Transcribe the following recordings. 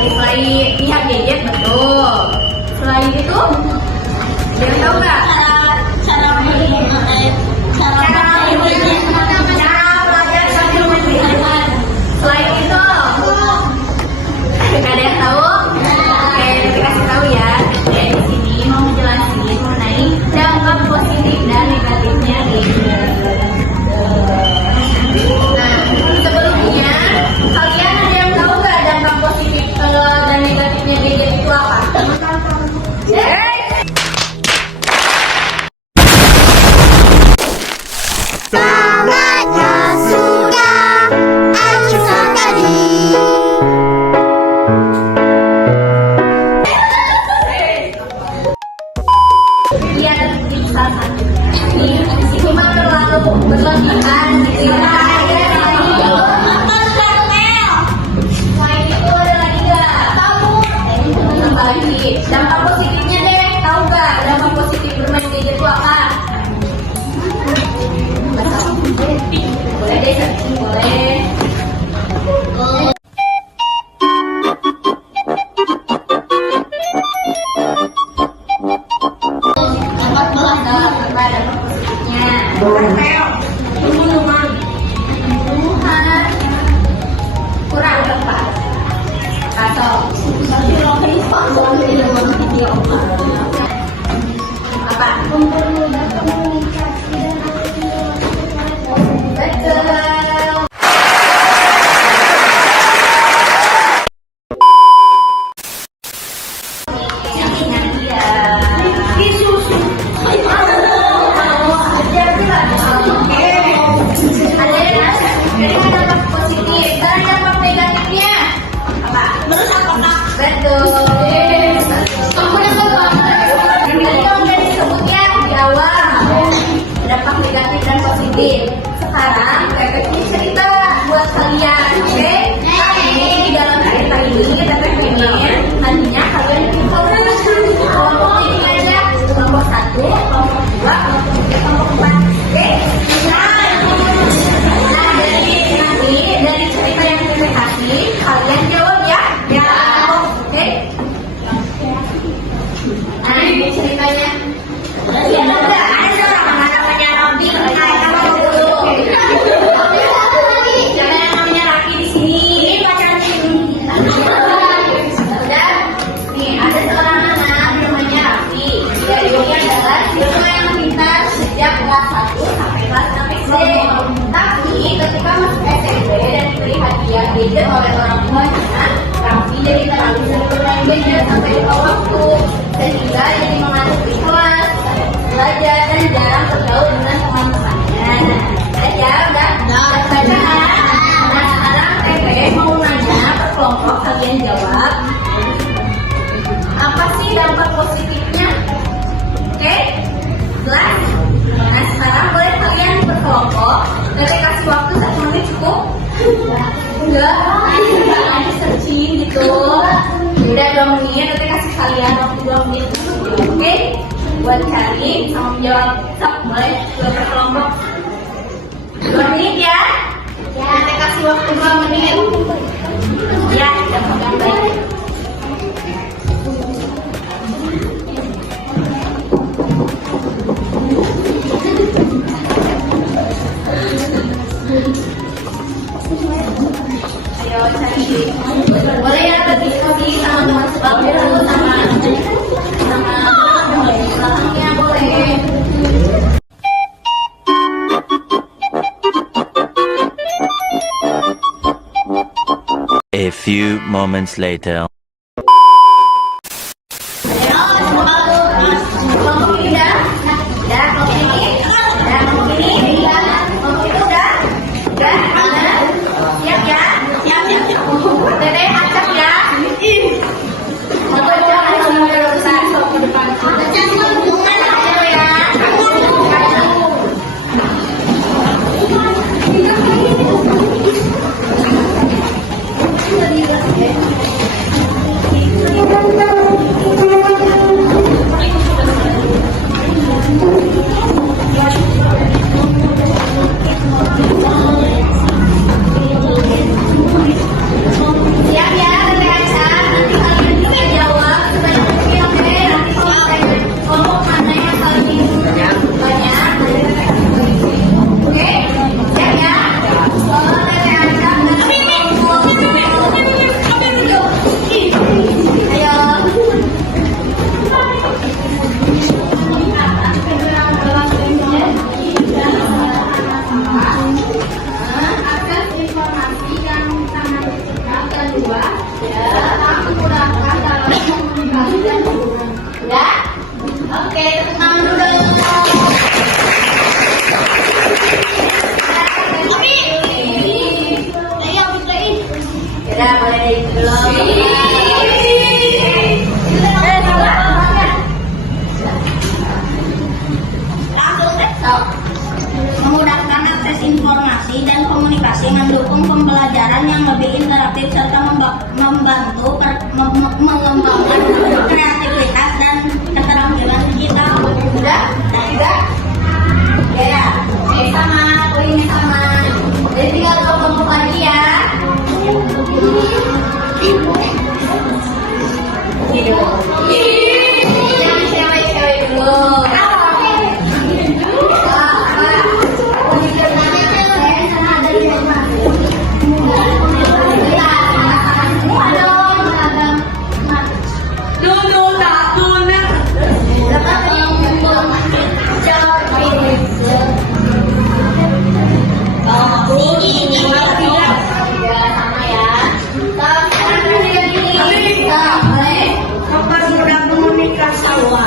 Selain pihak gadget, betul. Selain itu, dia tahu nggak? Cara belajar sambil main. Selain itu, ada yang tahu? Oke, nanti kasih tahu ya. Jadi di sini mau menjelaskan mengenai dampak positif dan negatifnya gadget. Nah, sebelumnya kalian ada yang tahu nggak dampak positif dan negatifnya gadget itu apa? Semuanya sudah aku tadi. Lihat di salah satu. Cuma terlalu berlebihan gitu ya. Selain itu ada lagi nggak? Tahu? Lagi. Dampak positifnya deh, tahu nggak? Dampak positif bermain gadget itu apa? Boleh deh, boleh. Kurang tepat atau apa? Mempermudah komunikasi dan betul. Dampak negatif dan positif. Sekarang Teteh ini cerita buat kalian, oke? Tapi di dalam cerita ini Teteh pengen nantinya kalian kelompok ini aja, kelompok 1, kelompok 2, kelompok 3, kelompok 4, oke? Nah dari cerita yang Teteh kasih kalian jawab ya, oke? Nah ini ceritanya. Tapi ketika masuk SMP dan diberi hadiah gadget oleh orang tuanya, Raffi jadi terlalu sering bermain gadget sampai lupa waktu, sehingga jadi mengantuk di kelas, belajar dan jarang bergaul dengan teman-temannya. Udah bacaan. Nah sekarang Teteh mau nanya per kelompok, kalian jawab. Apa sih dampak positifnya? Oke? Jelas? Nah sekarang boleh kalian berkelompok. Teteh kasih waktu 1 menit cukup? Enggak ada searching gitu. Udah 2 menit, Teteh kasih kalian waktu 2 menit. Oke? Buat cari sama menjawab. Sok, boleh berkelompok 2 menit ya. Teteh kasih waktu 2 menit. Ya, gampang baik. Ayo cari. Boleh ya bagi sama teman sebab sama belakangnya boleh. A few moments later. Ya, oke, tepuk tangan dulu. Ya, boleh dulu. Langsung deh. Memudahkan akses informasi dan komunikasi, mendukung pembelajaran yang lebih interaktif serta membantu mengembangkan kreativitas dan keterampilan digital. Udah? Udah? Ya. Oke, sama. Poinnya sama. Jadi tinggal kelompok lagi ya. Yang cewek-cewek dulu.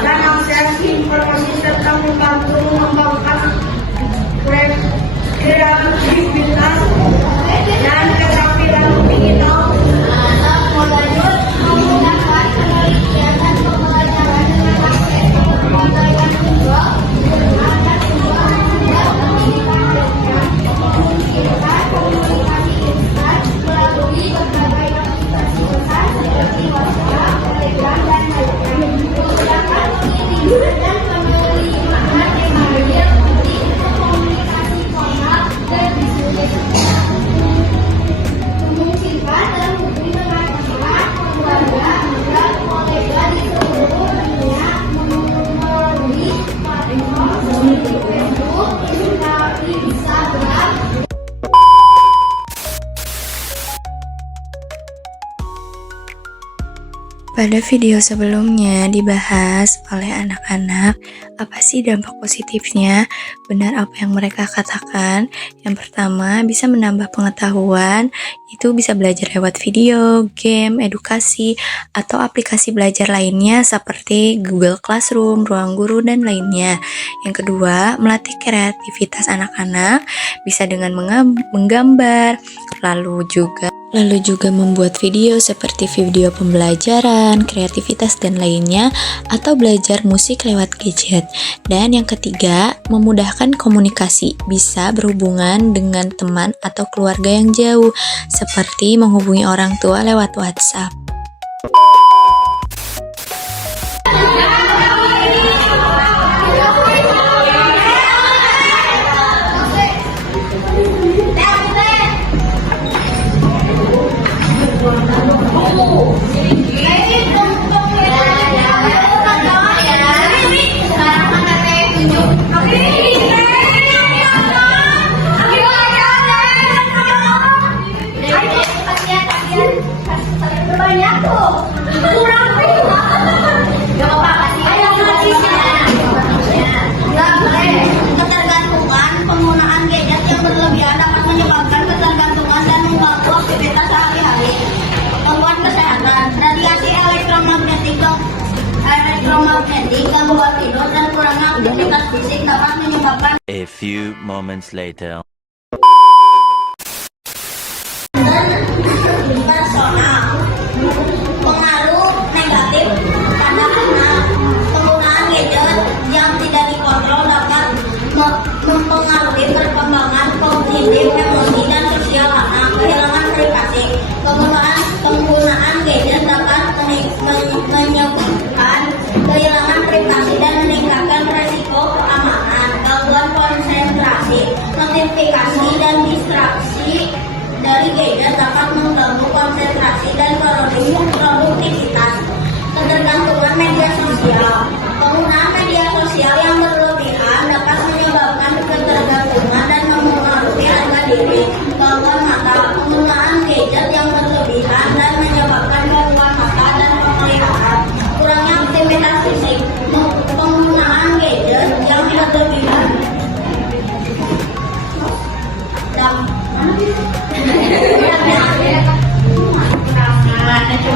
Dan akses informasi serta membantu mengembangkan kreativitas dan keterampilan digital. Menggunakan penelitian dan pembelajaran dengan akses teknologi yang juga komunikasi instan melalui berbagai aplikasi besar seperti WhatsApp, Telegram, dan lainnya. Menggunakan penelitian dan penerimaan teknologi untuk komunikasi formal dan diskusi memungkinkan dan hubungi dengan teman, keluarga, dan kolega di seluruh dunia melalui platform seperti Facebook, Instagram. Pada video sebelumnya dibahas oleh anak-anak apa sih dampak positifnya. Benar apa yang mereka katakan. Yang pertama, bisa menambah pengetahuan, itu bisa belajar lewat video, game, edukasi, atau aplikasi belajar lainnya seperti Google Classroom, Ruang Guru, dan lainnya. Yang kedua, melatih kreativitas anak-anak, bisa dengan menggambar, lalu juga membuat video seperti video pembelajaran, kreativitas, dan lainnya, atau belajar musik lewat gadget. Dan yang ketiga, memudahkan komunikasi, bisa berhubungan dengan teman atau keluarga yang jauh, seperti menghubungi orang tua lewat WhatsApp. Ketergantungan penggunaan gadget yang berlebihan dapat menyebabkan ketergantungan dan mengganggu aktivitas sehari-hari. Gangguan kesehatan, radiasi elektromagnetik, gangguan tidur, dan kurangnya aktivitas fisik dapat menyebabkan A few moments later. personal. Pengaruh negatif pada anak, penggunaan gadget yang tidak dikontrol dapat mempengaruhi perkembangan kognitif, emosi, dan sosial anak. Kehilangan privasi. Penggunaan gadget dapat menyebabkan kehilangan privasi dan meningkatkan resiko keamanan. Gangguan konsentrasi, notifikasi, dan distraksi dari gadget dapat mengganggu konsentrasi dan produktivitas. Ketergantungan media sosial. Penggunaan media sosial yang berlebihan dapat menyebabkan ketergantungan dan mempengaruhi harga diri. Gangguan mata. Penggunaan gadget yang berlebihan dan menyebabkan gangguan mata dan penglihatan. Kurangnya aktivitas fisik. Penggunaan gadget yang berlebihan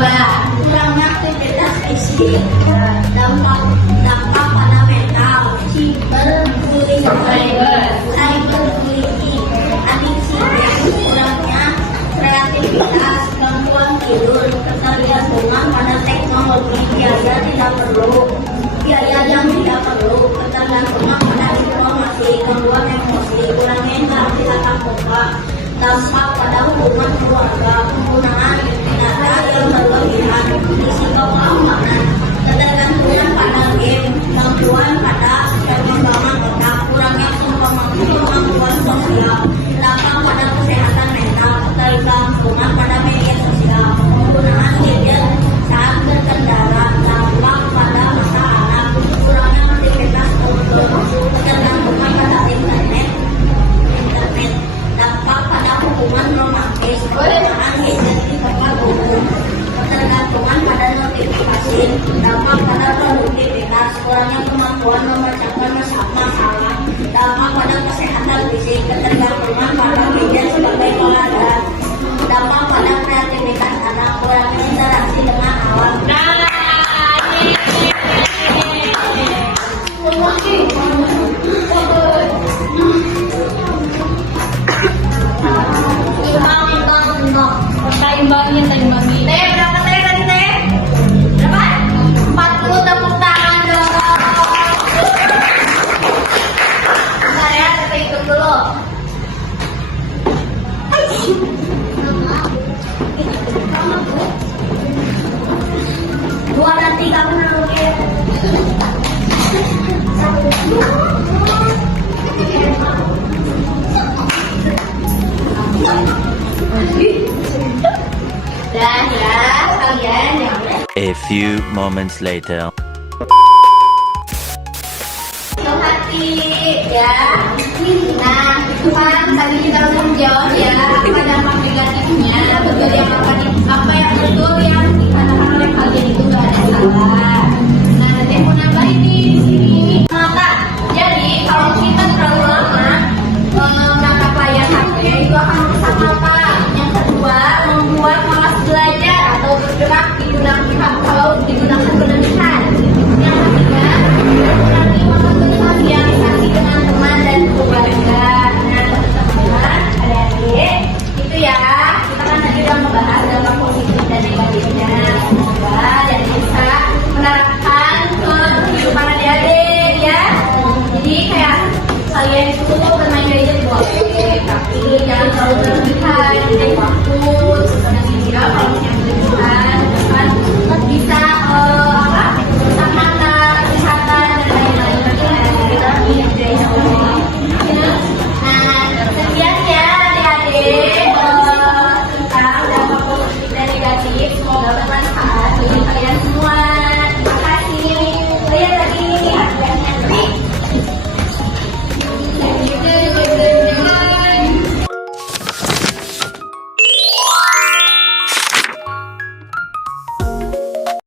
Coba. Kurangnya aktivitas fisik, dampak pada mental, cyberbullying, adiksi, kurangnya kreativitas, gangguan tidur, ketergantungan pada teknologi, biaya yang tidak perlu, ketergantungan pada informasi, gangguan emosi, kurangnya interaksi tatap muka, dampak pada hubungan keluarga, penggunaan data yang berlebihan, risiko keamanan, ketergantungan pada game, gangguan pada perkembangan otak, kurangnya kemampuan sosial, dampak pada kesehatan mental, ketergantungan pada media sosial, penggunaan gadget saat berkendara, dampak pada masa anak, kurangnya aktivitas outdoor, ketergantungan pada internet, dampak pada hubungan romantis, penggunaan gadget di tempat umum, ketergantungan pada notifikasi, dampak pada produktivitas, kurangnya kemampuan memecahkan masalah, dampak pada kesehatan fisik, ketergantungan pada gadget sebagai pelajar, dampak pada kreativitas anak, kurangnya interaksi dengan alam. Teh, berapa teh tadi teh? Berapa? 40 tepuk tangan dong. Bentar ya, kita hitung dulu. Dua dan tiga benar oke. Dah ya, kalian yang A few moments later. senang hati ya. Nah, itu kan tadi kita udah menjawab ya apa dampak negatifnya, betul yang apa yang betul yang dikatakan oleh kalian itu gak ada salah. Nah, nanti aku nambahin nih di sini. Maka jadi kalau kita terlalu lama menatap layar HP itu akan merusak mata. Yang kedua, membuat malas belajar atau bergerak kalau digunakan berlebihan. Yang ketiga, mengurangi sosialisasi dengan teman dan keluarga. Nah, teman-teman, adik-adik, itu ya. Kita kan tadi udah membahas dampak positif dan negatifnya. Semoga